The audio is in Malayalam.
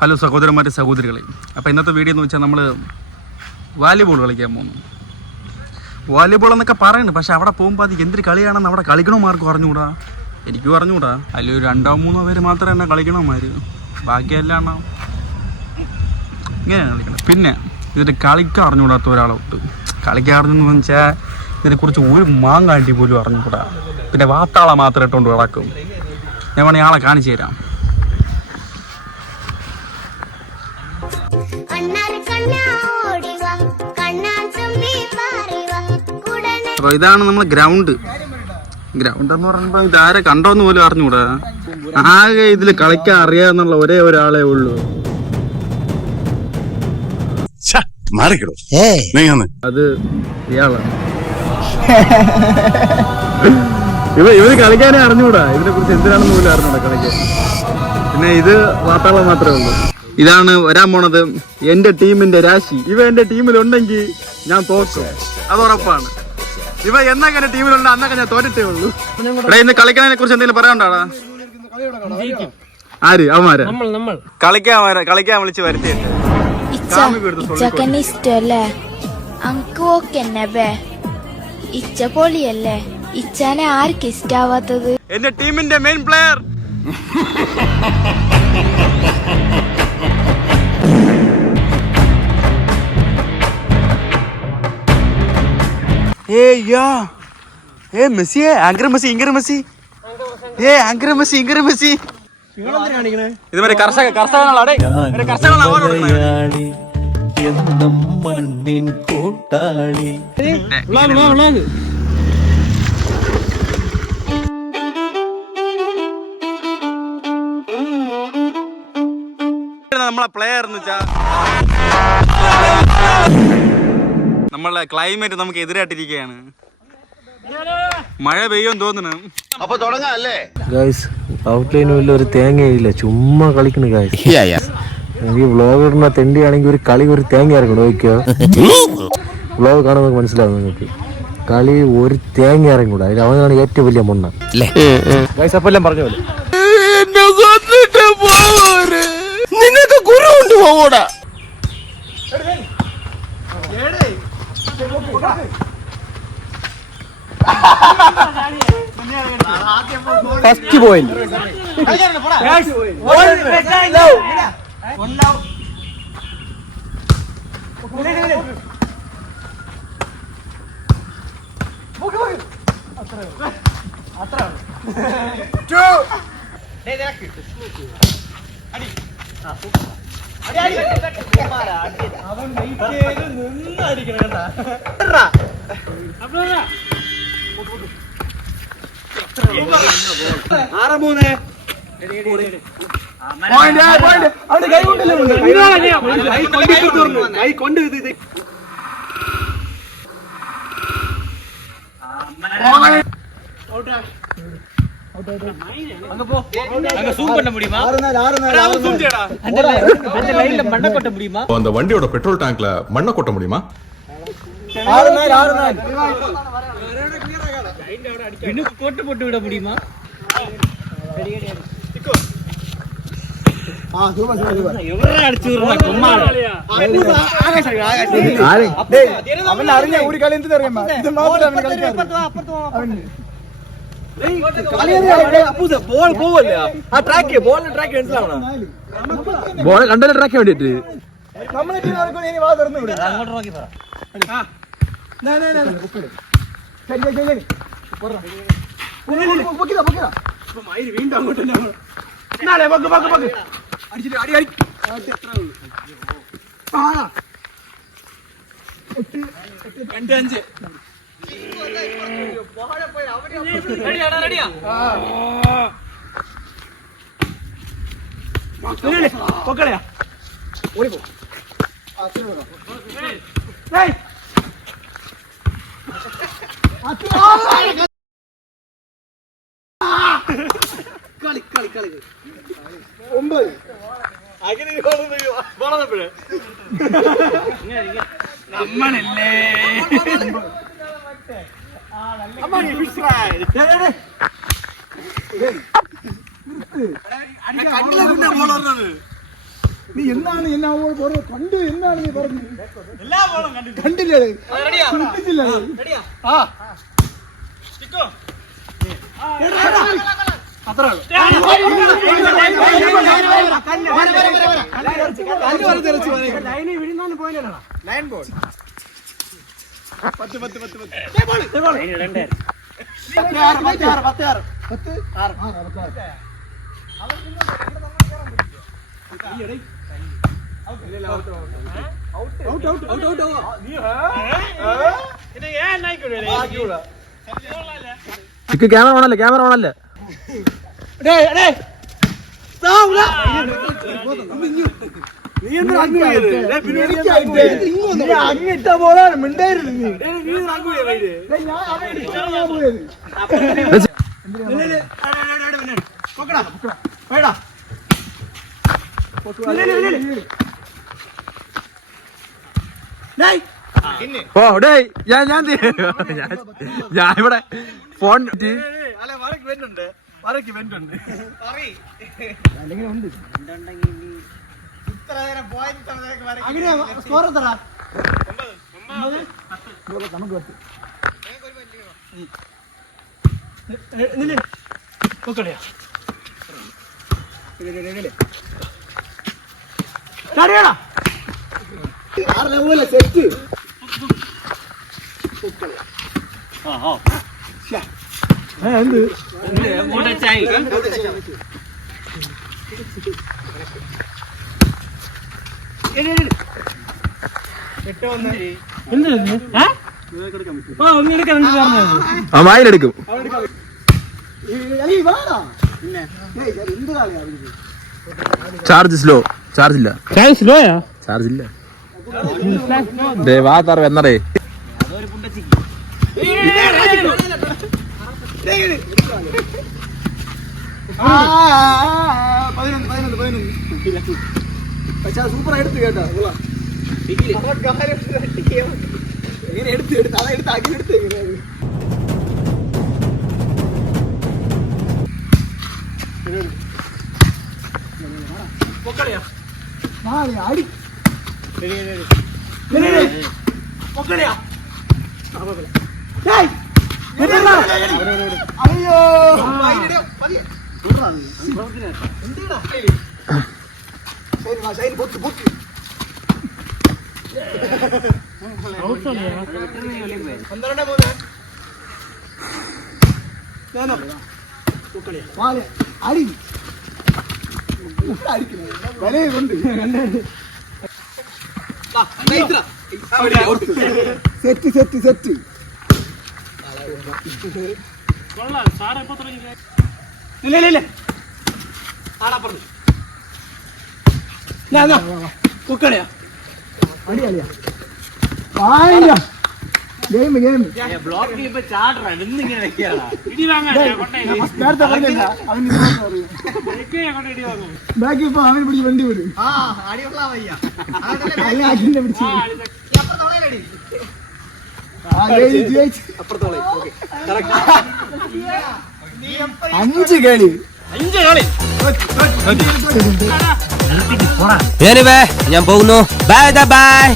ഹലോ സഹോദരന്മാരെ സഹോദരികളെ, അപ്പോൾ ഇന്നത്തെ വീഡിയോ എന്ന് വെച്ചാൽ നമ്മൾ വാലിബോൾ കളിക്കാൻ പോകുന്നു. വാലിബോൾ എന്നൊക്കെ പറയുന്നു, പക്ഷെ അവിടെ പോകുമ്പോൾ അത് എന്തൊരു കളിയാണെന്ന് അവിടെ കളിക്കണമാർക്ക് പറഞ്ഞുകൂടാ, എനിക്കും പറഞ്ഞുകൂടാ. അതിൽ 2-3 പേര് മാത്രമേ എന്നെ കളിക്കണമാർ, ബാക്കിയെല്ലാം ഇങ്ങനെയാണ് കളിക്കണം. പിന്നെ ഇതിൻ്റെ കളിക്കാൻ അറിഞ്ഞുകൂടാത്ത ഒരാളോട്ട് കളിക്കാൻ അറിഞ്ഞെന്ന് വെച്ചാൽ ഇതിനെക്കുറിച്ച് ഒരു മാങ്ങാണ്ടി പോലും അറിഞ്ഞുകൂടാ. പിന്നെ വാത്താള മാത്രം ഇട്ടുകൊണ്ട് കിടക്കും. ഞാൻ വേണമെങ്കിൽ ആളെ കാണിച്ചു തരാം. അപ്പോൾ ഇതാണ് നമ്മൾ ഗ്രൗണ്ട് എന്ന് പറയുമ്പോൾ ഇതാരെ കണ്ടോന്ന് പോലും അറിഞ്ഞൂടാ. ആകെ ഇതിൽ കളിക്കാൻ അറിയാന്നുള്ള ഒരേ ഒരാളെ ഉള്ളൂ, അത് ഇയാളാണ്. ഇവര് കളിക്കാനേ അറിഞ്ഞൂടാ, ഇതിനെ കുറിച്ച് എന്തിനാണെന്ന് പോലും അറിഞ്ഞൂടാ കളിക്കാൻ. പിന്നെ ഇത് വാർത്തകൾ മാത്രമേ ഉള്ളൂ. ഇതാണ് വരാൻ പോണത് എന്റെ ടീമിന്റെ രാശി. ഇവ എന്റെ ടീമിലുണ്ടെങ്കിൽ ഞാൻ തോക്കും, അത് ഉറപ്പാണ്. ഇവ എന്നൊക്കെ എന്റെ ടീമിലുണ്ട് അന്നൊക്കെ ഞാൻ തോറ്റിട്ടേ ഉള്ളൂ. ഇവിടെ ഇന്ന് കളിക്കുന്നതിനെ കുറിച്ച് എന്തെങ്കിലും പറയാനുണ്ടാടാ? ആര് അവന്മാരെ കളിക്കാൻ വിളിച്ച് വരുത്തിയിട്ട് ഇഷ്ടല്ലേ? അങ്ക് ഓക്കെന്നെ ബേ, ഇച്ച പൊളിയല്ലേ? ഇച്ചാനെ ആർക്ക് ഇഷ്ടാവാത്തത്? എന്റെ ടീമിന്റെ main player Messi, anchor Messi, ഇങ്കർ മെസ്സി, ആങ്കർ മെസ്സി, ഇങ്കർ മെസ്സി. ഇതുവരെ കർഷകനാണ് നമ്മളെ പ്ലെയർ എന്ന് വെച്ചാ നമ്മളെ ക്ലൈമറ്റ് നമുക്ക് എതിരായിട്ടിരിക്കുകയാണ്. മഴ പെയ്യുമെന്ന് തോന്നുന്നു. അപ്പൊ തുടങ്ങാല്ലേ ഗൈസ്? ഔട്ട്ലൈൻ വല്ല ഒരു തേങ്ങയില്ല, ചുമ്മാ കളിക്കണ ഗൈസ്. ഈ വ്ളോഗറിനെ തെണ്ടിയാണെങ്കിൽ ഒരു കളി ഒരു തേങ്ങ ഇറങ്ങണം. നോക്കിയോ, വ്ളോഗ് കാണാൻ നമുക്ക് മനസ്സിലാവും. നിങ്ങൾക്ക് കളി ഒരു തേങ്ങ ഇറങ്ങൂടാ, അതിൽ അവനാണ് ഏറ്റവും വലിയ മൊണ്ണ ഗൈസ്. അപ്പം എല്ലാം പറഞ്ഞ പോലെ നിനക്ക് ഗുരു കൊണ്ട് പോകൂടാ. ഫസ്റ്റ് പോയിന്റ് அந்த வண்டியோட பெட்ரோல் டேங்க்ல மண்ணை கொட்ட முடியுமா? போட்டு விட முடியுமா? ബോൾ കണ്ടല്ലേ ട്രാക്ക് വേണ്ടിട്ട് വീണ്ടും അങ്ങോട്ട് നമ്മളല്ലേ നീ എന്താണ് എന്നെ കണ്ട് എന്താണ് നീ പറഞ്ഞു കണ്ടില്ലേ കണ്ടിട്ടില്ല ക്യാമറ ഓണല്ലേ ക്യാമറ ഓണല്ലേ അങ്ങിട്ട പോലാണ് മിണ്ടായിരുന്നു നീ ഓ ഡേ ഞാൻ ഇവിടെ ഫോൺ സ്കോർ എത്ര സെറ്റ് എന്ത് ആ മായിലെടുക്കും ചാർജ് സ്ലോ ചാർജ് ഇല്ല ചാർജ് ഇല്ല വാ താറ എന്നടേ പക്ഷെ സൂപ്പർ എടുത്ത് കേട്ടോ എങ്ങനെ എടുത്ത് അതെടുത്ത് ആക്കി എടുത്ത് അടി അയ്യോ അടി വിലയുണ്ട് സെറ്റ് സെറ്റ് സെറ്റ് ഇല്ല കുക്കടയാ അടിയാളിയാ ആയില്ല ഗെയിം ഗെയിം ബ്ലോക്കിൽ ഇപ്പൊ ചാടറ ഇന്നിങ്ങനെ വെക്കാടാ നേരത്തെ പറഞ്ഞില്ല അവൻ ബാക്കി ഇപ്പൊ അവൻ പിടിച്ച് വണ്ടി വിടും അഖിലിനെ പിടിച്ച് 5 കളി ഞാൻ പോകുന്നു ബൈ ബൈ.